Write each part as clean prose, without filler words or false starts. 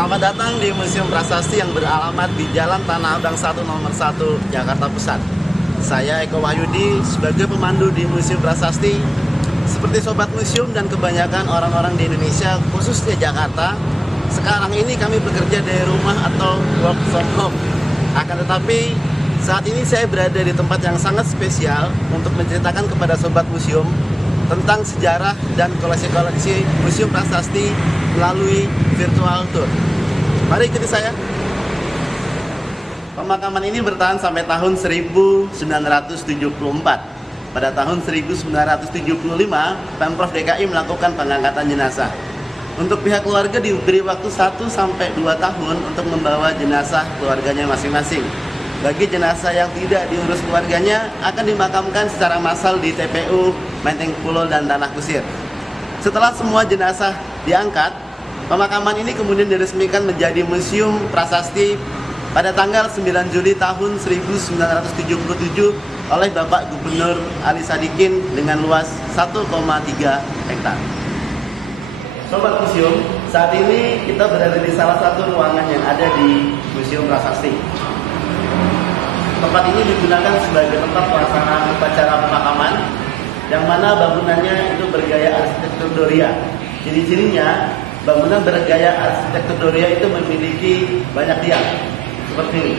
Selamat datang di Museum Prasasti yang beralamat di Jalan Tanah Abang 1 nomor 1 Jakarta Pusat. Saya Eko Wahyudi sebagai pemandu di Museum Prasasti. Seperti sobat museum dan kebanyakan orang-orang di Indonesia, khususnya Jakarta, sekarang ini kami bekerja dari rumah atau work from home. Akan tetapi saat ini saya berada di tempat yang sangat spesial untuk menceritakan kepada sobat museum tentang sejarah dan koleksi-koleksi Museum Prasasti melalui virtual tour. Mari ikuti saya. Pemakaman ini bertahan sampai tahun 1974. Pada tahun 1975, Pemprov DKI melakukan pengangkatan jenazah. Untuk pihak keluarga diberi waktu 1 sampai 2 tahun untuk membawa jenazah keluarganya masing-masing. Bagi jenazah yang tidak diurus keluarganya akan dimakamkan secara massal di TPU Menteng Pulo dan Tanah Kusir. Setelah semua jenazah diangkat, pemakaman ini kemudian diresmikan menjadi Museum Prasasti pada tanggal 9 Juli tahun 1977 oleh Bapak Gubernur Ali Sadikin dengan luas 1,3 hektar. Sobat museum, saat ini kita berada di salah satu ruangan yang ada di Museum Prasasti. Tempat ini digunakan sebagai tempat pelaksanaan upacara pemakaman, yang mana bangunannya itu bergaya arsitektur Doria. Ciri-cirinya, bangunan bergaya arsitektur Doria itu memiliki banyak tiang, seperti ini.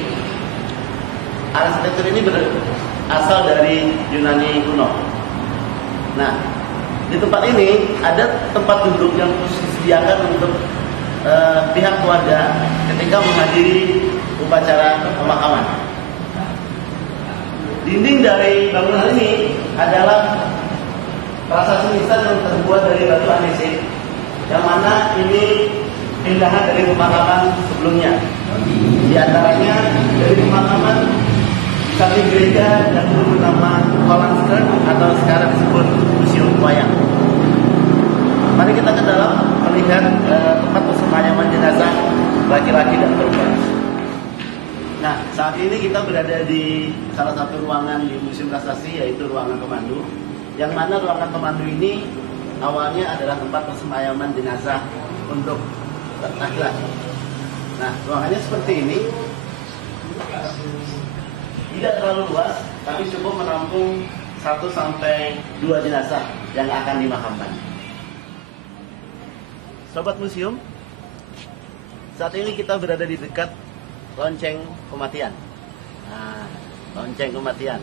Arsitektur ini berasal dari Yunani kuno. Nah, di tempat ini ada tempat duduk yang khusus disediakan untuk pihak keluarga ketika menghadiri upacara pemakaman. Dinding dari bangunan ini adalah prasasti nisan yang terbuat dari batu andesit, yang mana ini pindahan dari pemakaman sebelumnya. Di antaranya dari pemakaman samping gereja yang dulu bernama Hollandskirk atau sekarang disebut Museum Wayang. Mari kita ke dalam melihat tempat persemayaman jenazah laki-laki dan perempuan. Nah, saat ini kita berada di salah satu ruangan di Museum Prasasti, yaitu ruangan pemandu. Yang mana ruangan pemandu ini awalnya adalah tempat persemayaman jenazah untuk laki-laki. Nah, ruangannya seperti ini. Tidak terlalu luas, tapi cukup menampung 1 sampai 2 jenazah yang akan dimakamkan. Sobat museum, saat ini kita berada di dekat lonceng kematian. Nah, lonceng kematian.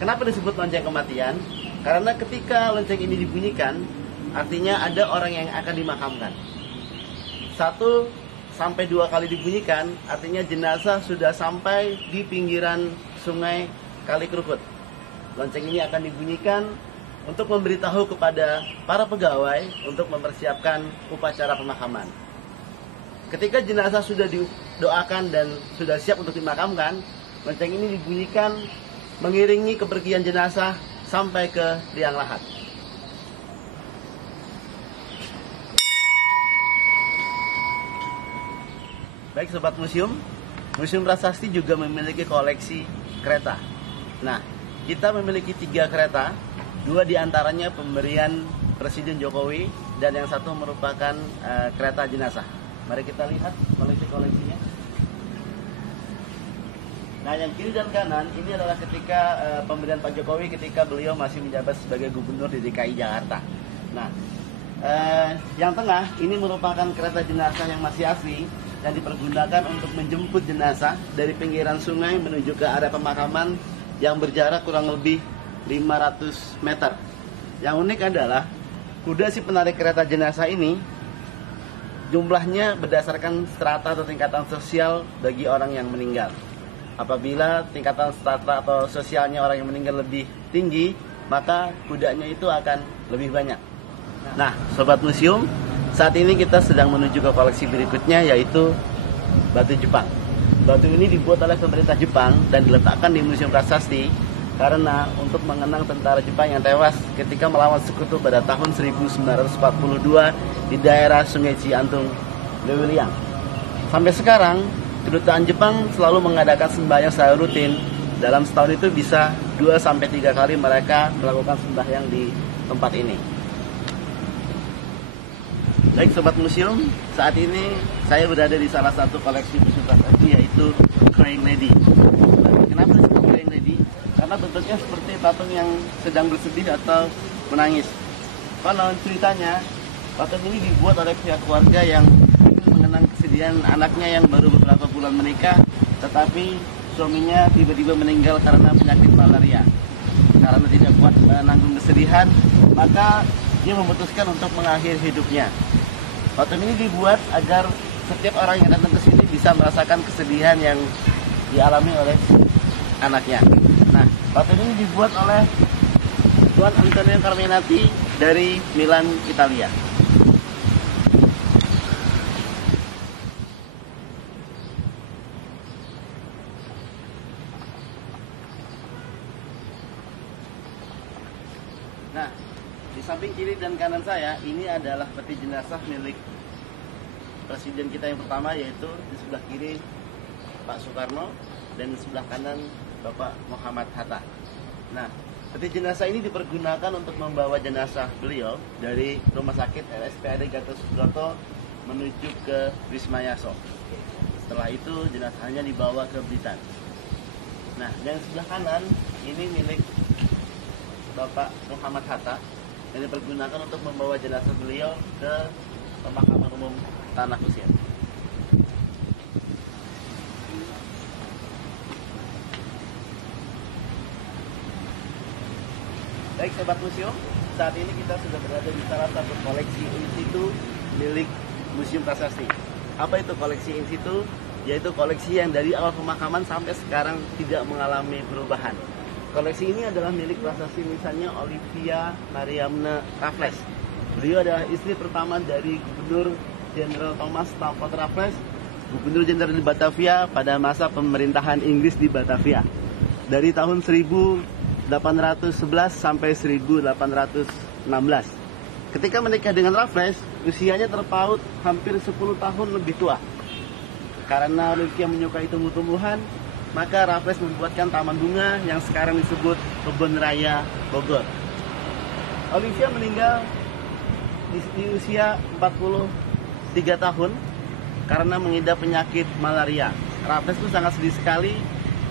Kenapa disebut lonceng kematian? Karena ketika lonceng ini dibunyikan, artinya ada orang yang akan dimakamkan. 1 sampai 2 kali dibunyikan, artinya jenazah sudah sampai di pinggiran sungai Kali Krukut. Lonceng ini akan dibunyikan untuk memberitahu kepada para pegawai untuk mempersiapkan upacara pemakaman. Ketika jenazah sudah didoakan dan sudah siap untuk dimakamkan, lonceng ini dibunyikan mengiringi kepergian jenazah sampai ke liang lahat. Baik sobat museum, Museum Prasasti juga memiliki koleksi kereta. Nah, kita memiliki 3 kereta, 2 diantaranya pemberian Presiden Jokowi dan yang 1 merupakan kereta jenazah. Mari kita lihat koleksi-koleksinya. Nah, yang kiri dan kanan ini adalah ketika pemberian Pak Jokowi ketika beliau masih menjabat sebagai Gubernur di DKI Jakarta. Nah, yang tengah ini merupakan kereta jenazah yang masih asli yang dipergunakan untuk menjemput jenazah dari pinggiran sungai menuju ke area pemakaman yang berjarak kurang lebih 500 meter. Yang unik adalah kuda si penarik kereta jenazah ini jumlahnya berdasarkan strata atau tingkatan sosial bagi orang yang meninggal. Apabila tingkatan strata atau sosialnya orang yang meninggal lebih tinggi, maka kudanya itu akan lebih banyak. Nah, sobat museum, saat ini kita sedang menuju ke koleksi berikutnya, yaitu batu Jepang. Batu ini dibuat oleh pemerintah Jepang dan diletakkan di Museum Prasasti karena untuk mengenang tentara Jepang yang tewas ketika melawan sekutu pada tahun 1942 di daerah Sungai Ciantung, Lewiliang. Sampai sekarang, kedutaan Jepang selalu mengadakan sembahyang secara rutin. Dalam setahun itu bisa 2-3 kali mereka melakukan sembahyang di tempat ini. Baik Sobat Museum, saat ini saya berada di salah satu koleksi museum prasasti, yaitu Crying Lady. Kenapa disebut Crying Lady? Karena bentuknya seperti patung yang sedang bersedih atau menangis. Kalau ceritanya, patung ini dibuat oleh pihak keluarga yang ingin mengenang kesedihan anaknya yang baru beberapa bulan menikah, tetapi suaminya tiba-tiba meninggal karena penyakit malaria. Karena tidak kuat menanggung kesedihan, maka dia memutuskan untuk mengakhiri hidupnya. Patung ini dibuat agar setiap orang yang datang ke sini bisa merasakan kesedihan yang dialami oleh anaknya. Nah, patung ini dibuat oleh Tuan Antonio Carminati dari Milan, Italia. Nah, di samping kiri dan kanan saya, ini adalah peti jenazah milik presiden kita yang pertama, yaitu di sebelah kiri Pak Soekarno dan di sebelah kanan Bapak Muhammad Hatta. Nah, peti jenazah ini dipergunakan untuk membawa jenazah beliau dari Rumah Sakit RSPAD Gatot Subroto menuju ke Wisma Yaso. Setelah itu jenazahnya dibawa ke Blitar. Nah, yang sebelah kanan ini milik Bapak Muhammad Hatta yang dipergunakan untuk membawa jenazah beliau ke Pemakaman Umum Tanah Kusir. Baik Sobat Museum, saat ini kita sudah berada di salah satu koleksi in situ milik Museum Prasasti. Apa itu koleksi in situ? Yaitu koleksi yang dari awal pemakaman sampai sekarang tidak mengalami perubahan. Koleksi ini adalah milik prasasti misalnya Olivia Mariamne Raffles. Beliau adalah istri pertama dari Gubernur Jenderal Thomas Stafford Raffles, Gubernur Jenderal di Batavia pada masa pemerintahan Inggris di Batavia. Dari tahun 1811 sampai 1816. Ketika menikah dengan Raffles, usianya terpaut hampir 10 tahun lebih tua. Karena Olivia menyukai tumbuh-tumbuhan, maka Raffles membuatkan taman bunga yang sekarang disebut Kebun Raya Bogor. Olivia meninggal di usia 43 tahun karena mengidap penyakit malaria. Raffles itu sangat sedih sekali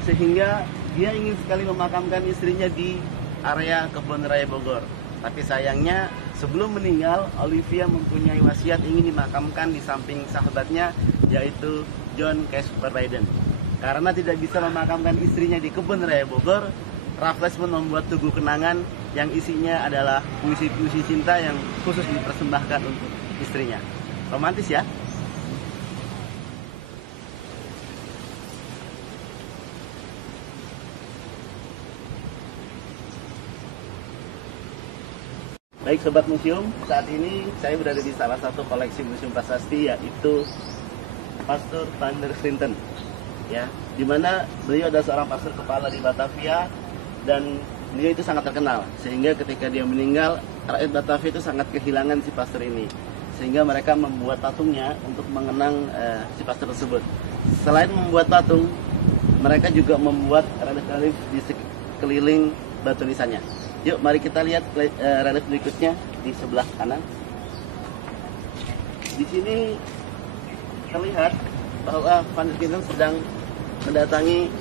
sehingga dia ingin sekali memakamkan istrinya di area Kebun Raya Bogor. Tapi sayangnya sebelum meninggal, Olivia mempunyai wasiat ingin dimakamkan di samping sahabatnya, yaitu John Casper Leyden. Karena tidak bisa memakamkan istrinya di Kebun Raya Bogor, Raffles pun membuat tugu kenangan yang isinya adalah puisi-puisi cinta yang khusus dipersembahkan untuk istrinya. Romantis ya? Baik Sobat Museum, saat ini saya berada di salah satu koleksi museum prasasti, yaitu Pastor van der Slinten. Ya, dimana beliau adalah seorang pastor kepala di Batavia dan beliau itu sangat terkenal sehingga ketika dia meninggal, rakyat Batavia itu sangat kehilangan si pastor ini, sehingga mereka membuat patungnya untuk mengenang si pastor tersebut. Selain membuat patung, mereka juga membuat relief-relief di sekeliling batu nisannya. Yuk mari kita lihat relief berikutnya di sebelah kanan. Di sini terlihat bahwa Van der Slinten sedang mendatangi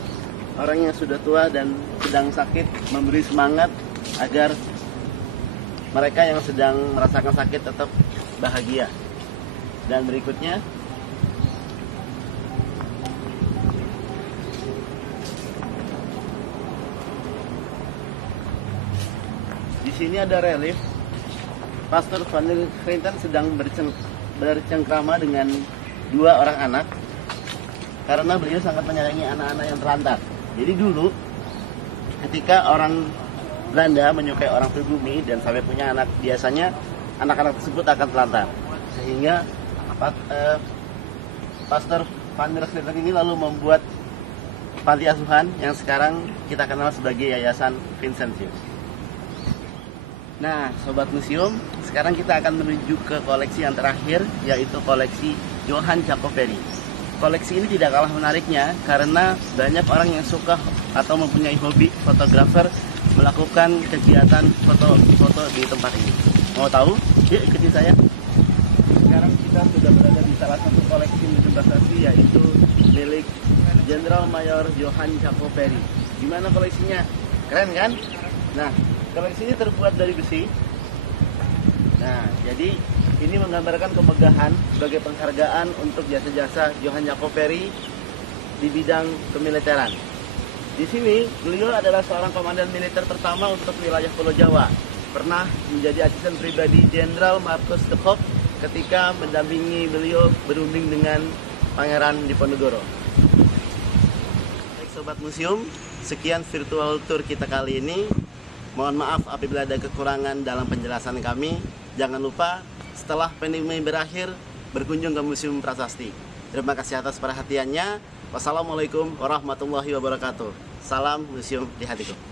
orang yang sudah tua dan sedang sakit, memberi semangat agar mereka yang sedang merasakan sakit tetap bahagia. Dan berikutnya di sini ada relief Pastor Van der Slinten sedang bercengkrama dengan dua orang anak, karena beliau sangat menyayangi anak-anak yang terlantar. Jadi dulu ketika orang Belanda menyukai orang pribumi dan sampai punya anak, biasanya anak-anak tersebut akan terlantar. Sehingga Pastor Van der Slinten ini lalu membuat panti asuhan yang sekarang kita kenal sebagai Yayasan Vincentius. Nah, Sobat Museum, sekarang kita akan menuju ke koleksi yang terakhir, yaitu koleksi Johann Jacob Faerry. Koleksi ini tidak kalah menariknya karena banyak orang yang suka atau mempunyai hobi fotografer melakukan kegiatan foto-foto di tempat ini. Mau tahu? Yuk ikuti saya. Sekarang kita sudah berada di salah satu koleksi museum prasasti, yaitu milik Jenderal Mayor Johan Jacob Perry. Gimana koleksinya? Keren kan? Nah, koleksi ini terbuat dari besi. Nah, jadi ini menggambarkan kemegahan sebagai penghargaan untuk jasa-jasa Johan Jacob Perry di bidang kemiliteran. Di sini, beliau adalah seorang komandan militer pertama untuk wilayah Pulau Jawa. Pernah menjadi asisten pribadi Jenderal Marcus de Kock ketika mendampingi beliau berunding dengan Pangeran Diponegoro. Baik Sobat Museum, sekian virtual tour kita kali ini. Mohon maaf apabila ada kekurangan dalam penjelasan kami. Jangan lupa setelah pandemi berakhir berkunjung ke Museum Prasasti. Terima kasih atas perhatiannya. Wassalamualaikum warahmatullahi wabarakatuh. Salam museum di hatiku.